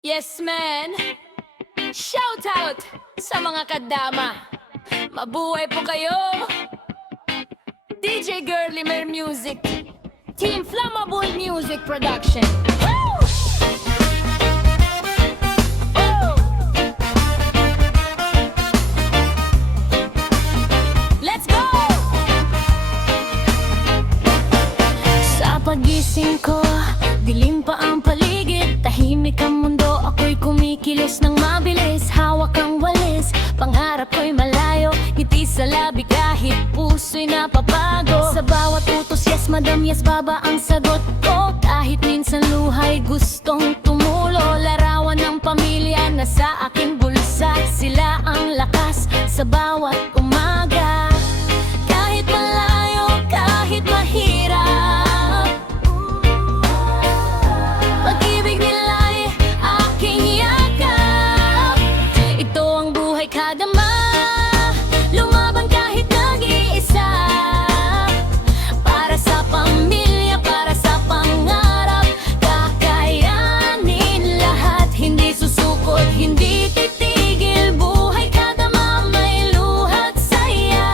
Yes, man! Shout out sa mga kadama! Mabuhay po kayo! DJ Girlimer Music, Team Flammable Music Production. Woo! Woo! Let's go! Sa pagising ko, dilim pa ang paligid. Tahimik ang mundo, ako'y kumikilos ng mabilis. Hawak ang walis, pangarap ko'y malayo. Ngiti sa labi kahit puso'y napapago. Sa bawat utos, yes madam, yes baba ang sagot ko. Kahit minsan luhay gustong tumulo. Larawan ng pamilya na sa aking bulsa. Sila ang lakas sa bawat umaga. Kahit malayo, kahit mahirap, pag-ibig nila'y aking yakap. Ito ang buhay kadama, lumaban kahit nag-iisa. Para sa pamilya, para sa pangarap, kakayanin lahat. Hindi susukot, hindi titigil. Buhay kadama, may luhat saya.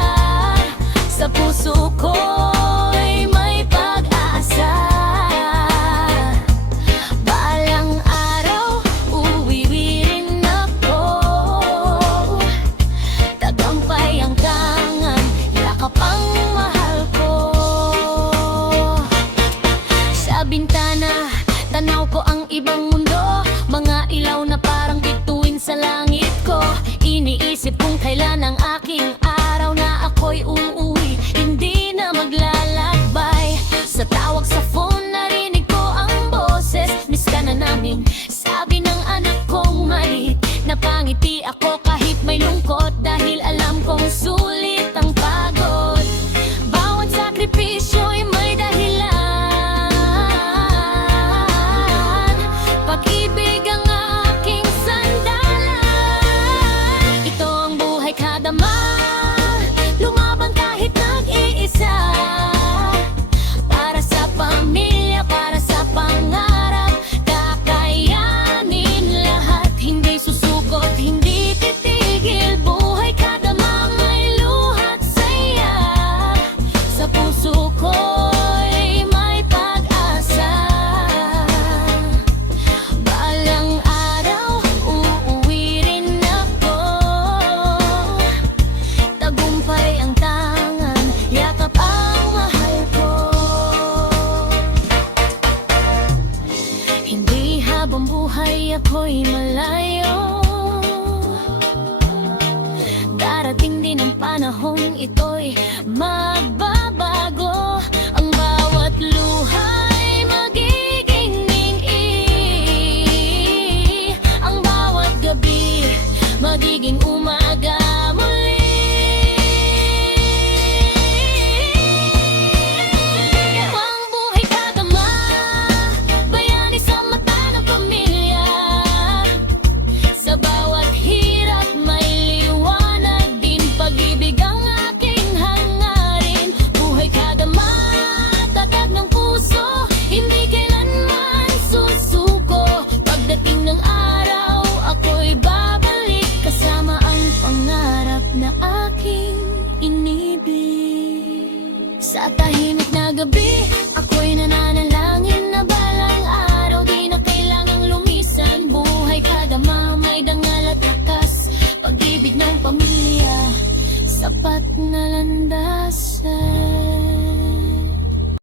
Sa puso ko'y may pag-asa. Balang araw, uwiwirin ako. Tagumpay ang tangan, yakap ang mahal ko. Sa bintana, tanaw ko ang ibang mundo. Mga ilaw na parang bituin sa langit ko. Iniisip kung kailan ang aking araw na ako'y uuwi, hindi na maglalakbay. Sa tawag sa phone, narinig ko ang boses. Miss ka na namin, sabi ng anak kong maliit. Napangiti ako kahit may lungkot, dahil alam kong sulit ang pagod. Bawat sakripisyo'y may dahilan. Pag-ibig ang aking sandalan. Ito ang buhay kadama, lumaban kahit nag-iisa. Para sa pamilya, para sa pangarap, kakayanin lahat. Hindi susukot, hindi titigil. Buhay kadama, may luhat saya. Sa puso ko'y may pag-asa. Balang araw, uuwi rin ako. Tagumpay ang tangan, yakap ang mahal ko. Hindi habang buhay ako'y malayo. Darating din ang panahong ito'y magbabago. Ang bawat luha'y magiging nging-i. Ang bawat gabi magiging umaga muli. Ang buhay kadama, bayani sa mata ng pamilya. Sa bawat hirap may liwanag din, pag-ibig ang aking hangarin. Buhay kadama, tatag ng puso, hindi kailanman susuko. Pagdating ng araw, ako'y babalik, kasama ang pangarap na aking inibig. Sa tahimik na gabi, ako'y nananalangin na balang araw di na kailangang lumisan. Buhay kadama, may dangal at lakas, pag-ibig ng pamilya, sapat na landas.